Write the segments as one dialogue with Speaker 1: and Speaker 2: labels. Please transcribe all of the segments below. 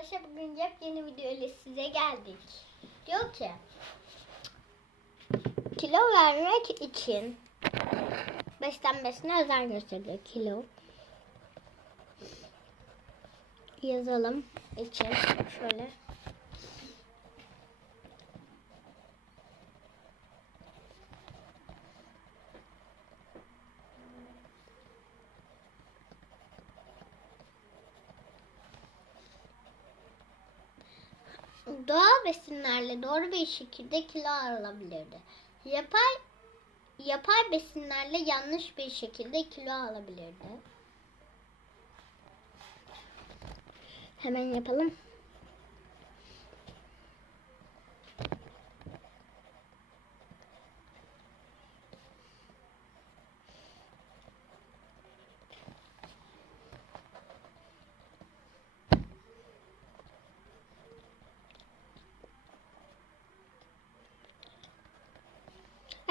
Speaker 1: arkadaşlar bugün yepyeni video ile size geldik. Diyor ki kilo vermek için beslenmesine özen gösteriyor kilo. Yazalım için şöyle. Besinlerle doğru bir şekilde kilo alabilirdi. Yapay yapay besinlerle yanlış bir şekilde kilo alabilirdi. Hemen yapalım.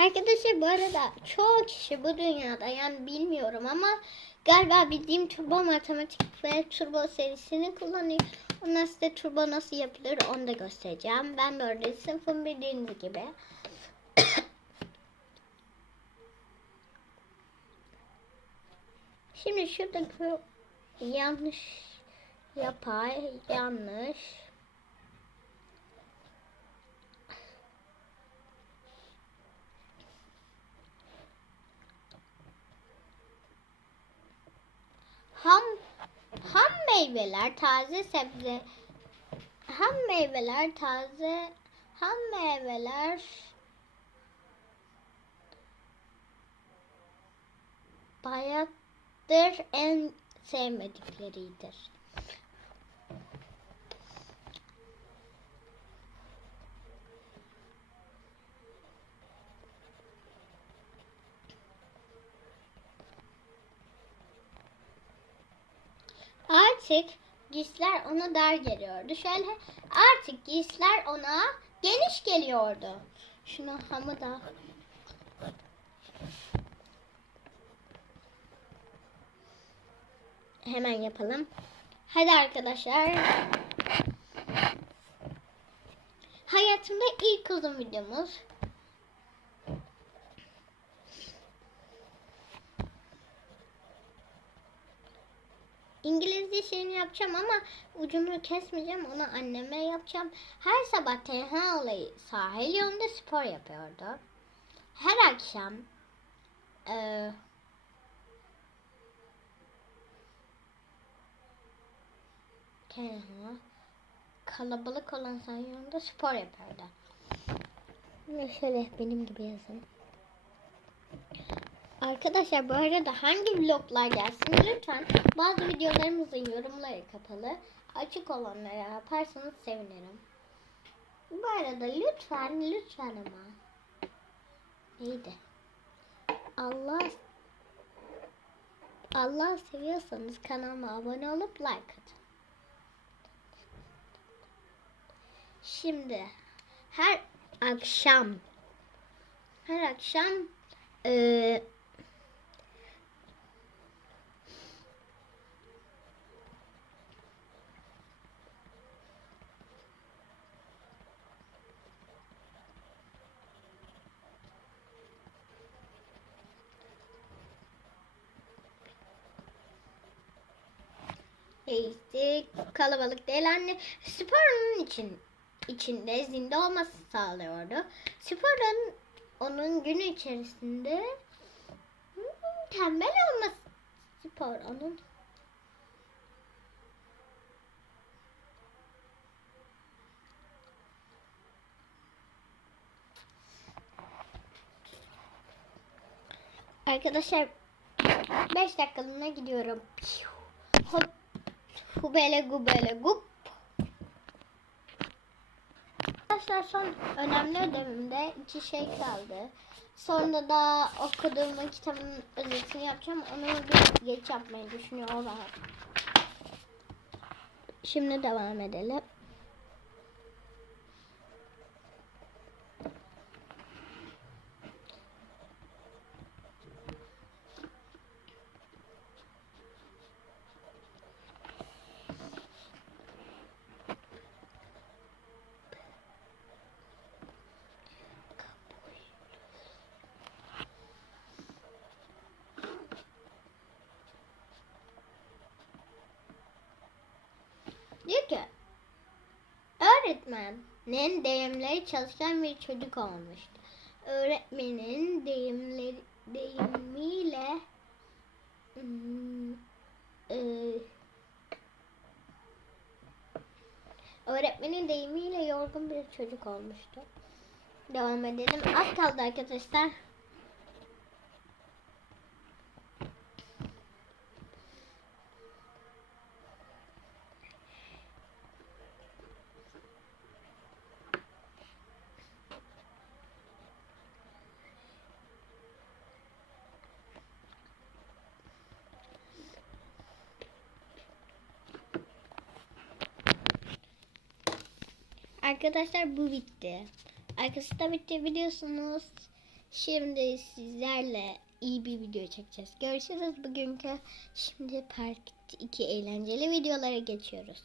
Speaker 1: Arkadaşlar bu arada çoğu kişi bu dünyada yani bilmiyorum ama galiba bildiğim turbo matematik ve turbo serisini kullanıyor. Ondan size turbo nasıl yapılır onu da göstereceğim. Ben böyle sınıfın bildiğiniz gibi. Şimdi şuradaki yanlış yapay yanlış ham ham meyveler, taze sebze, ham meyveler, taze ham meyveler bayattır en sevmedikleridir. Artık giysiler ona dar geliyordu. Şöyle artık giysiler ona geniş geliyordu. Şunu hamı da hemen yapalım. Hadi arkadaşlar. Hayatımda ilk uzun videomuz. Şeyini yapacağım ama ucunu kesmeyeceğim. Onu anneme yapacağım. Her sabah tenha olayı sahil yolunda spor yapıyordu. Her akşam eee tenha kalabalık olan sahil yolunda spor yapıyordu. Şöyle benim gibi yazın. Arkadaşlar bu arada hangi vloglar gelsin lütfen bazı videolarımızın yorumları kapalı. Açık olanlara yaparsanız sevinirim. Bu arada lütfen lütfen ama. Neydi? Allah Allah seviyorsanız kanalıma abone olup like atın. Şimdi her akşam her akşam eee Neyse kalabalık değil anne. Sporun için içinde zinde olması sağlıyordu. Sporun onun günü içerisinde tembel olması spor onun Arkadaşlar 5 dakikalığına gidiyorum. Hop Hubele gubele gup. Arkadaşlar son önemli ödevimde iki şey kaldı. Sonra da okuduğum kitabın özetini yapacağım. Onu bir geç yapmayı düşünüyorum. Şimdi devam edelim. Diyor ki öğretmenin deyimleri çalışan bir çocuk olmuştu. Öğretmenin deyimleri deyimiyle e, öğretmenin deyimiyle yorgun bir çocuk olmuştu. Devam edelim. Az kaldı arkadaşlar. Arkadaşlar bu bitti. Arkası da bitti biliyorsunuz. Şimdi sizlerle iyi bir video çekeceğiz. Görüşürüz bugünkü. Şimdi part 2 eğlenceli videolara geçiyoruz.